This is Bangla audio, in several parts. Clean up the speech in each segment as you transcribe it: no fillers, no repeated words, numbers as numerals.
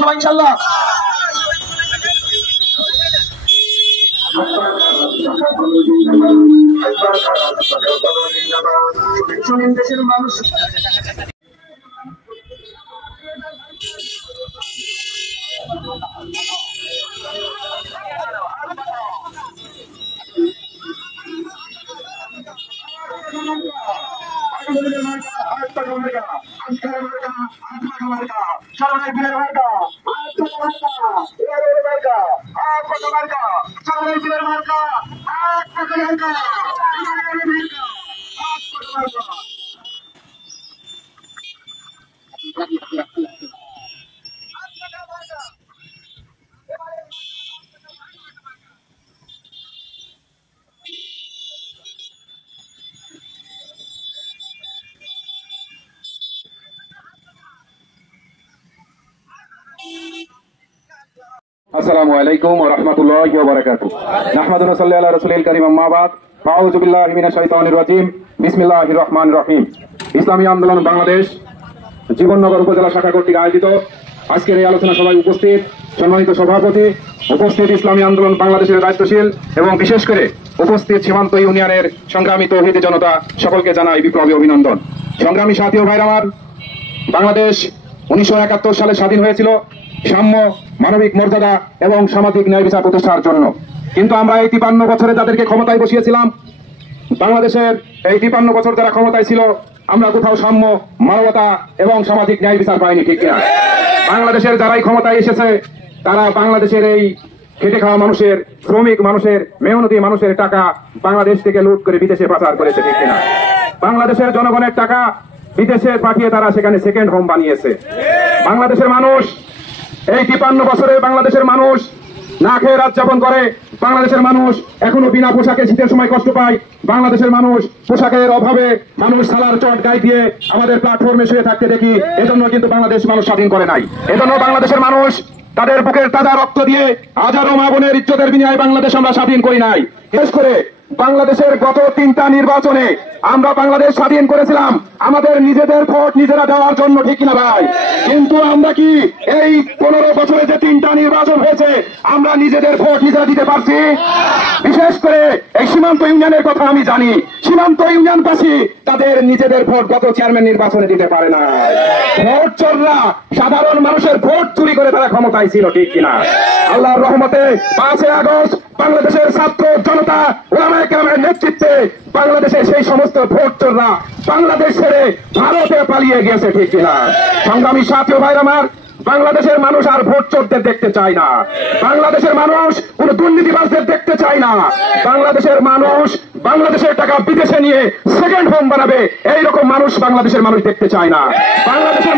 সবাই ইনশাল্লাহ দেশের মানুষ আসসালামু আলাইকুম ওয়া রাহমাতুল্লাহি ওয়া বারাকাতুহু নাহমাদু ওয়া সাল্লি আলা রাসূলিল কারীম আম্মা বাদ আউযু বিল্লাহি মিনাশ শাইতানির রাজীম বিসমিল্লাহির রহমানির রহিম ইসলামী আন্দোলন বাংলাদেশ জীবননগর উপজেলা শাখা কর্তৃক আয়োজিত আজকের এই আলোচনা সভায় উপস্থিত সম্মানিত সভাপতি, উপস্থিত ইসলামী আন্দোলন বাংলাদেশের দায়িত্বশীল এবং বিশেষ করে উপস্থিত সীমান্ত ইউনিয়নের সংগ্রামী তৌহিদি জনতা সকলকে জানাই বিপ্লবী অভিনন্দন। সংগ্রামী সাথী ও ভাইরা আমার, বাংলাদেশ 1971 সালে স্বাধীন হয়েছিল সাম্য, মানবিক মর্যাদা এবং সামাজিক ন্যায় বিচার প্রতিষ্ঠার জন্য। কিন্তু আমরা এই 53 বছরে যাদেরকে ক্ষমতায় বসিয়েছিলাম, বাংলাদেশের এই 53 বছর যারা ক্ষমতায় ছিল, আমরা কোথাও সাম্য, মানবতা এবং সামাজিক ন্যায় বিচার পাইনি, ঠিক কিনা? বাংলাদেশের যারাই ক্ষমতায় এসেছে তারা বাংলাদেশের এই খেটে খাওয়া মানুষের, শ্রমিক মানুষের, মেহনতি মানুষের টাকা বাংলাদেশ থেকে লুট করে বিদেশে পাচার করেছে, ঠিক কিনা? বাংলাদেশের জনগণের টাকা বিদেশে পাঠিয়ে তারা সেখানে সেকেন্ড হোম বানিয়েছে। বাংলাদেশের মানুষ এই 53 বছরে বাংলাদেশের মানুষ না খেয়ে রাত যাপন করে। বাংলাদেশের মানুষ এখনো বিনা পোশাকে শীতের সময় কষ্ট পায়। বাংলাদেশের মানুষ পোশাকের অভাবে মানুষ সালার চট গায়ে দিয়ে আমাদের প্ল্যাটফর্মে শুয়ে থাকতে দেখি। এজন্য কিন্তু বাংলাদেশ মানুষ স্বাধীন করে নাই। এজন্য বাংলাদেশের মানুষ তাদের বুকের তাজা রক্ত দিয়ে হাজারো মা বোনের ইজ্জতের বিনিময়ে বাংলাদেশ আমরা স্বাধীন করি নাই। বিশেষ করে বাংলাদেশের গত 3টা নির্বাচনে আমরা বাংলাদেশ স্বাধীন করেছিলাম আমাদের নিজেদের ভোট নিজেরা দেওয়ার জন্য, ঠিক কিনা ভাই? কিন্তু আমরা কি এই 15 বছরে যে 3টা নির্বাচন হয়েছে আমরা নিজেদের ভোট নিজেরা দিতে পারছি? বিশেষ করে এই সীমান্ত ইউনিয়নের কথা আমি জানি। সীমান্ত ইউনিয়নবাসী তাদের নিজেদের ভোট গত চেয়ারম্যান নির্বাচনে দিতে পারে না। ভোট চোররা সাধারণ মানুষের ভোট চুরি করে তারা ক্ষমতায় ছিল, ঠিক কিনা? আল্লাহর রহমতে 5 আগস্ট বাংলাদেশের ছাত্র জনতা ওলামায়ে কেরামের নেতৃত্বে বাংলাদেশের সেই সমস্ত ভোট চোররা বাংলাদেশ ছেড়ে ভারতে পালিয়ে গেছে, ঠিক কিনা? সংগ্রামী সাথী ভাইরা আমার, বাংলাদেশের মানুষ আর ভোট চোরদের দেখতে চায় না। বাংলাদেশের মানুষ কোন দুর্নীতিবাজদের দেখতে চায় না। বাংলাদেশের মানুষ বাংলাদেশের টাকা বিদেশে নিয়ে সেকেন্ড হোম বানাবে এইরকম মানুষ বাংলাদেশের মানুষ দেখতে চায় না। বাংলাদেশের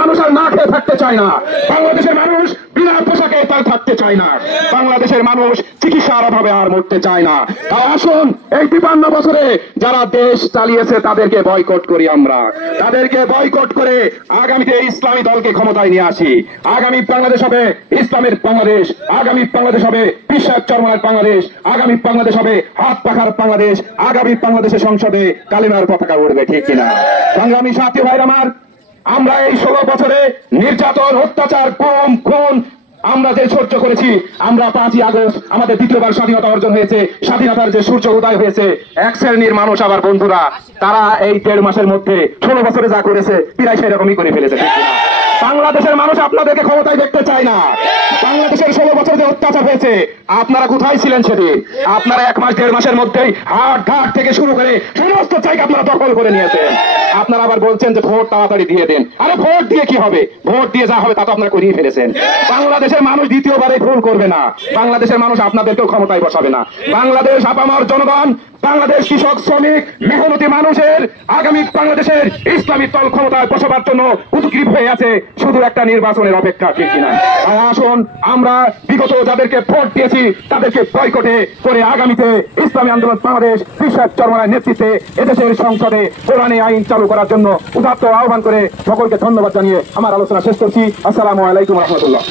মানুষ আর না খেয়ে থাকতে চায় না। বাংলাদেশের মানুষ বিনা পোশাকে তার থাকতে চায় না। বাংলাদেশের মানুষ চিকিৎসার অভাবে আর মরতে চায় না। তাই আসুন এই 53 বছরে যারা দেশ চালিয়েছে তাদেরকে বয়কট করি আমরা। তাদেরকে বয়কট করে আগামীতে ইসলামী দলকে ক্ষমতায় নিয়ে আসি। আগামী বাংলাদেশ হবে ইসলামের বাংলাদেশ। আগামী বাংলাদেশ হবে বিশ্বাস চরমনার বাংলাদেশ। আগামী বাংলাদেশ হবে হাত পাখার বাংলাদেশ। আগামী বাংলাদেশের সংসদে কালিমার পতাকা উড়বে, ঠিক কিনা? সংগ্রামী সাথী ভাইরা আমার, আমরা এই 16 বছরে নির্যাতন, অত্যাচার, গুম, খুন আমরা যে সহ্য করেছি, আমরা 5 আগস্ট আমাদের দ্বিতীয়বার স্বাধীনতা অর্জন হয়েছে। স্বাধীনতার যে সূর্য উদয় হয়েছে, এক শ্রেণীর মানুষ আবার বন্ধুরা তারা এই 1.5 মাসের মধ্যে 16 বছরে যা করেছে প্রায় সেরকমই করে ফেলেছে। বাংলাদেশের মানুষ আপনাদেরকে ক্ষমতায় দেখতে চায় না। বাংলাদেশের 16 বছর যে অত্যাচার হয়েছে আপনারা কোথায় ছিলেন সেদিন? আপনারা 1 মাস 1.5 মাসের মধ্যেই হাট ঘাট থেকে শুরু করে সমস্ত জায়গা আপনারা দখল করে নিয়েছেন। আপনারা আবার বলছেন যে ভোট তাড়াতাড়ি দিয়ে দেন। আরে ভোট দিয়ে কি হবে? ভোট দিয়ে যা হবে তা তো আপনারা করিয়ে ফেলেছেন। বাংলাদেশের মানুষ দ্বিতীয়বারে ভুল করবে না। বাংলাদেশের মানুষ আপনাদেরকেও ক্ষমতায় বসাবে না। বাংলাদেশ আপামর জনগণ বাংলাদেশ কৃষক শ্রমিক মেহনতি মানুষের আগামী বাংলাদেশের ইসলামী দল ক্ষমতায় বসবার জন্য উদ্গ্রীব হয়ে আছে শুধু একটা নির্বাচনের অপেক্ষা, ঠিক কিনা? তাই আসুন আমরা বিগত যাদেরকে ভোট দিয়েছি তাদেরকে বয়কটে করে আগামীতে ইসলামী আন্দোলন বাংলাদেশ বিশ্বাস চরমনার নেতৃত্বে এদেশের সংসদে কোরআনী আইন চালু করার জন্য উদাত্ত আহ্বান করে সকলকে ধন্যবাদ জানিয়ে আমার আলোচনা শেষ করছি। আসসালামু আলাইকুম রহমতুল্লাহ।